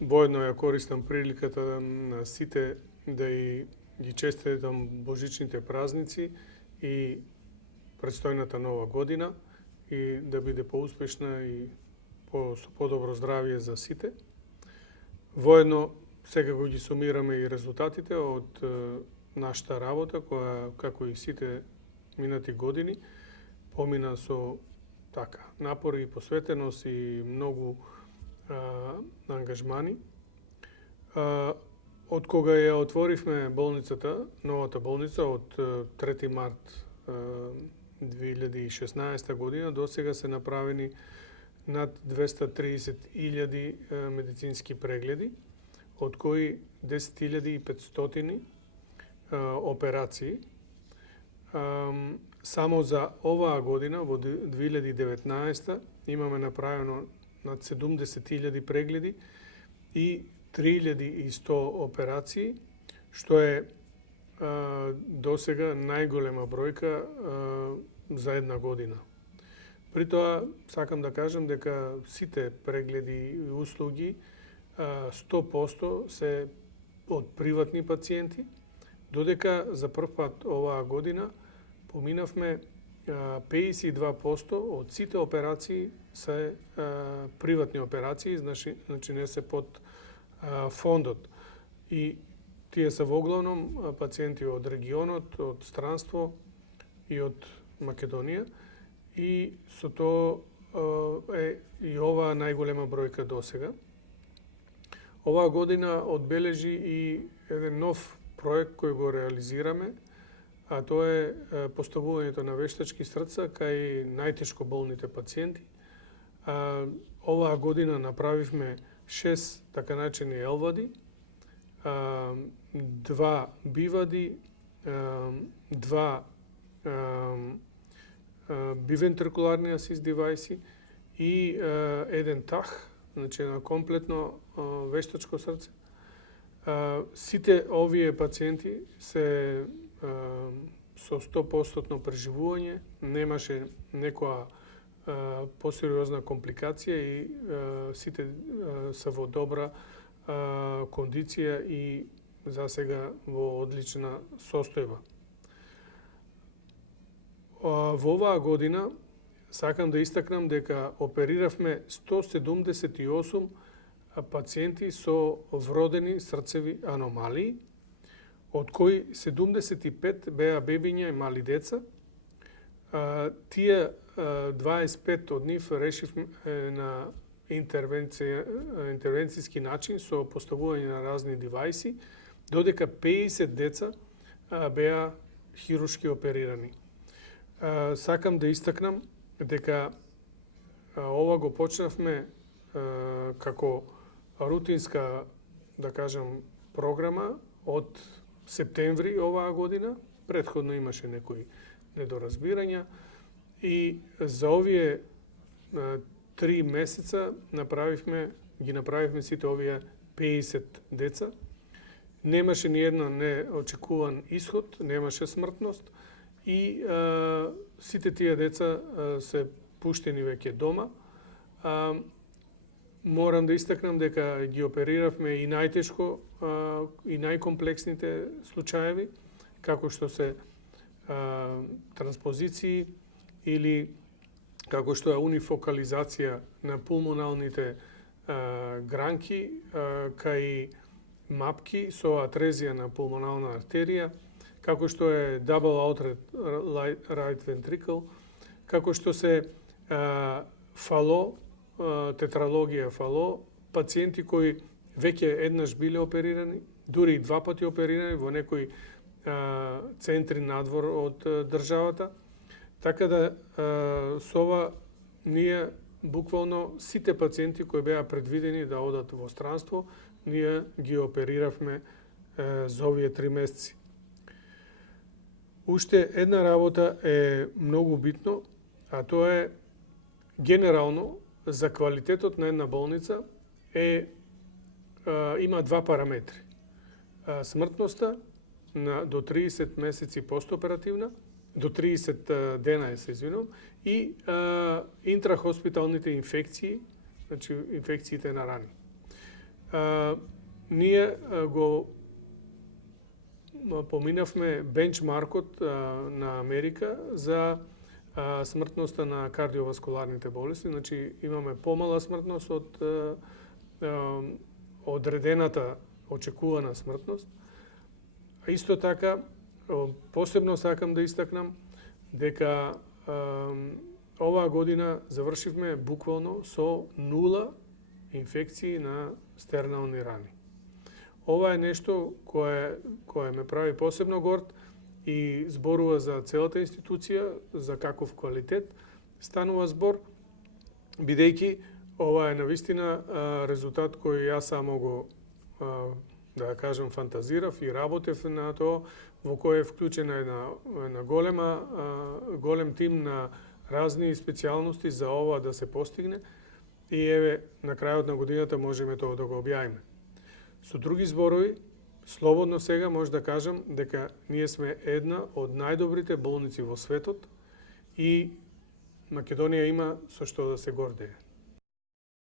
воедно ја користам приликата на сите да ги честитам божичните празници и предстојната нова година и да биде поуспешна и со подобро здравје за сите. Воедно, секако ги сумираме и резултатите од нашата работа, која, како и сите минати години, помина со напор и посветеност и многу ангажмани. Од кога ја отворивме болницата, новата болница, од 3 март 2016 година, до сега се направени над 230.000 медицински прегледи, од кои 10.500 операции. Само за оваа година, во 2019, имаме направено над 70.000 прегледи и 3.100 операции, што е досега најголема бројка за една година. При тоа, сакам да кажам дека сите прегледи и услуги 100% се од приватни пациенти, додека за прв пат оваа година поминавме 52% од сите операции се приватни операции, значи не се под фондот. И тие се во главном пациенти од регионот, од странство и од Македонија. И со тоа е и оваа најголема бројка досега. Оваа година одбележи и еден нов проект кој го реализираме, а тоа е поставувањето на вештачки срца кај најтешко болните пациенти. Оваа година направивме 6 така наречени елвади, 2 бивади, 2 бивентрикуларни асист девајси и еден тах, значи едно комплетно вештачко срце. Сите овие пациенти се со 100% преживување, немаше некоја посериозна компликација и сите се во добра кондиција и за сега во одлична состојба. Во оваа година сакам да истакнам дека опериравме 178 пациенти со вродени срцеви аномалии, од кои 75 беа бебиња и мали деца. Тие 25 од нив решивме на интервенцијски начин со поставување на разни девајси, додека 50 деца беа хируршки оперирани. Сакам да истакнам дека ова го почнавме како рутинска, да кажам, програма од септември оваа година. Претходно имаше некои недоразбирања и за овие 3 месеца ги направивме сите овие 50 деца. Немаше ни еден неочекуван исход, немаше смртност и сите тие деца се пуштени веќе дома. Морам да истакнам дека ги опериравме и најтешко и најкомплексните случаеви, како што се транспозиции или како што е унифокализација на пулмоналните гранки кај мапки со атрезија на пулмонална артерија, како што е double outlet right ventricle, како што се фало, тетралогија фало, пациенти кои веќе еднаш биле оперирани, дури и 2 пати оперирани во некои центри надвор од државата. Така да со ова ние буквално сите пациенти кои беа предвидени да одат во странство, ние ги опериравме за овие 3 месеци. Уште една работа е многу битно, а тоа е генерално за квалитетот на една болница има 2 параметри. Смртноста до 30 месеци постоперативна, до 30 дена и интрахоспиталните инфекции, значи инфекциите на рани. ние го поминавме бенчмаркот на Америка за смртноста на кардиоваскуларните болести. Значи имаме помала смртност од одредената очекувана смртност. А исто така, посебно сакам да истакнам дека оваа година завршивме буквално со 0 инфекции на стернални рани. Ова е нешто кое ме прави посебно горд и зборува за целата институција, за каков квалитет станува збор, бидејќи ова е навистина резултат кој јас само го, да кажам, фантазирав и работев на тоа, во кој е вклучена една голем тим на разни специјалности за ова да се постигне и еве на крајот на годината можеме тоа да го објавиме. Со други зборови, слободно сега може да кажам дека ние сме една од најдобрите болници во светот и Македонија има со што да се гордее.